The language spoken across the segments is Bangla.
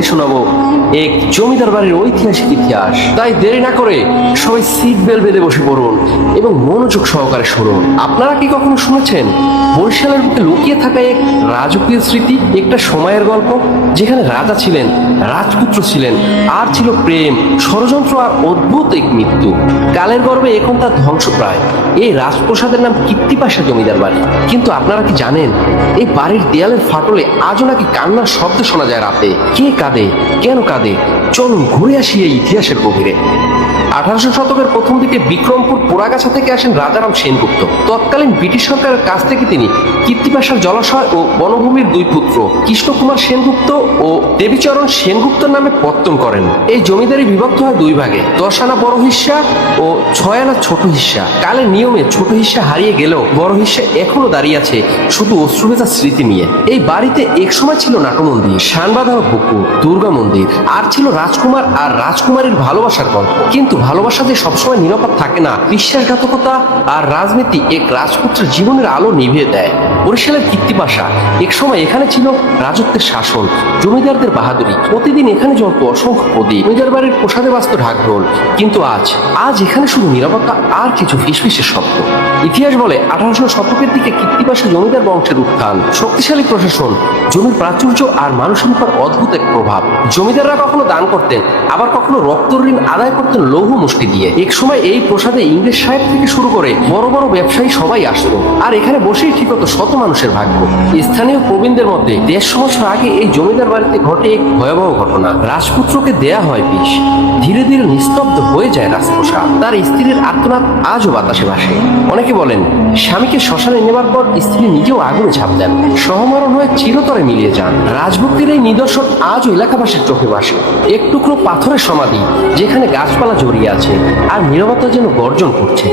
আপনাদেরকে শোনাবো এক জমিদার বাড়ির ঐতিহাসিক ইতিহাস। তাই দেরি না করে সবাই সিট বেল্ট বেঁধে বসে পড়ুন এবং মনোযোগ সহকারে শুনুন। আপনারা কি কখনো শুনেছেন বরিশালের বুকে লুকিয়ে থাকা এক রাজকীয় স্মৃতি, একটা সময়ের গল্প যেখানে রাজা ছিলেন, রাজপুত্র ছিলেন, আর ছিল প্রেম, ষড়যন্ত্র আর অদ্ভুত এক মৃত্যু। কালের গর্বে এখন তার ধ্বংসপ্রায়। এই রাজপ্রাসাদের নাম কীর্তিপাশা জমিদার বাড়ি। কিন্তু আপনারা কি জানেন এই বাড়ির দেয়ালের ফাটলে আজও নাকি কান্নার শব্দ শোনা যায় রাতে? কে কাঁদে, কেন কাঁদে? চলুন ঘুরে আসি এই ইতিহাসের গভীরে। 1800 শতকের প্রথম দিকে বিক্রমপুর পোড়াগাছা থেকে আসেন রাজারাম সেনগুপ্ত। তৎকালীন ব্রিটিশ সরকারের কাছ থেকে তিনি কীর্তিপাশার জলাশয় ও বনভূমির দুই পুত্র কৃষ্ণকুমার সেনগুপ্ত ও দেবীচরণ সেনগুপ্ত নামে পত্তন করেন। এই জমিদারি বিভক্ত হয় দুই ভাগে, 10 আনা বড় হিস্সা ও 6 আনা ছোট হিস্সা। কালের নিয়মে ছোট হিস্সা হারিয়ে গেলেও বড় হিস্সা এখনো দাঁড়িয়ে আছে শুধু অশ্রুভেজা স্মৃতি নিয়ে। এই বাড়িতে একসময় ছিল নাটমন্দির, শানবাঁধানো পুকুর, দুর্গা মন্দির, আর ছিল রাজকুমার আর রাজকুমারীর ভালোবাসার গল্প। কিন্তু ভালোবাসা যে সবসময় নিরাপদ থাকে না, বিশ্বাসঘাতকতা আর রাজনীতি এক রাজপুত্রের জীবনের আলো নিভিয়ে দেয়। বরিশালের কীর্তিপাশা এক সময় এখানে ছিল রাজত্বের শাসন, জমিদারদের বাহাদুরি। প্রতিদিন এখানে জ্বলত অসংখ্য প্রদীপ, জমিদার বাড়ির প্রসাদে বাজত ঢাকঢোল। কিন্তু আজ এখানে শুধু নিরাপত্তা আর কিছু ফিসফিসের শব্দ। ইতিহাস বলে 1800 শতকের দিকে কীর্তিপাশা জমিদার বংশের উত্থান, শক্তিশালী প্রশাসন, জমির প্রাচুর্য আর মানুষের উপর অদ্ভুত এক প্রভাব। জমিদাররা কখনো দান করতেন, আবার কখনো রক্ত ঋণ আদায় করতেন লৌহ মুষ্টি দিয়ে। এক সময় এই প্রসাদে ইংরেজ সাহেব থেকে শুরু করে বড় বড় ব্যবসায়ী সবাই আসতো, আর এখানে বসেই ঠিক হতো শত মানুষের ভাগ্য। স্থানীয় প্রবীণদের মধ্যে 150 বছর আগে এই জমিদার বাড়িতে ঘটে এক ভয়াবহ ঘটনা। রাজপুত্রকে দেয়া হয় বিষ, ধীরে ধীরে নিস্তব্ধ হয়ে যায় রাজপ্রাসাদ। তার স্ত্রীর আর্তনাদ আজও বাতাসে ভাসে। অনেকে বলেন স্বামীকে শ্মশানে নেবার পর স্ত্রী নিজেও আগুনে ঝাঁপ দেন, সহমরণ হয়ে চিরতরে মিলিয়ে যান। রাজভক্তির এই নিদর্শন আজও এলাকাবাসীর চোখে ভাসে। এক টুকরো পাথরের সমাধি যেখানে গাছপালা জড়িয়ে আছে আর নীরবতা যেন গর্জন করছে।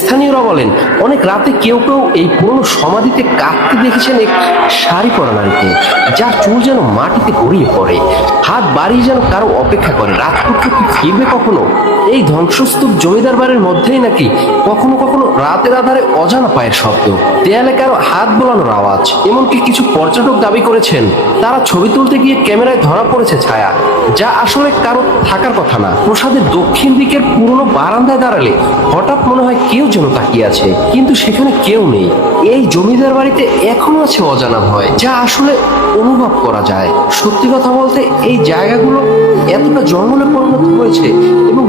স্থানীয়রা বলেন অনেক রাতে কেউ এই পুরনো সমাধিতে কাঁদতে দেখেছেন এক শাড়ি পরা নারীকে, যার চুল যেন মাটিতে গড়িয়ে পড়ে, হাত বাড়িয়ে যেন কারো অপেক্ষা করে। রাজপুত্র কি ফিরবে কখনো? এই ধ্বংসস্তূপ জমিদার বাড়ির মধ্যেই নাকি কখনো কখনো রাতের আধারে অজানা পায়ের শব্দ, দেয়ালে কারো হাত বোলানোর আওয়াজ। এমনকি কিছু পর্যটক দাবি করেছেন তারা ছবি তুলতে গিয়ে ক্যামেরায় ধরা পড়েছে ছায়া, যা আসলে কারো থাকার কথা না। প্রসাদের দক্ষিণ দিকের পুরনো বারান্দায় দাঁড়ালে হঠাৎ মনে হয় কেউ যেন তাকিয়ে আছে, কিন্তু সেখানে কেউ নেই। এই জমিদার বাড়িতে এখনো আছে অজানা ভয়, যা আসলে অনুভব করা যায়। সত্যি কথা বলতে এই জায়গাগুলো এতটা জঙ্গলে পরিণত হয়েছে এবং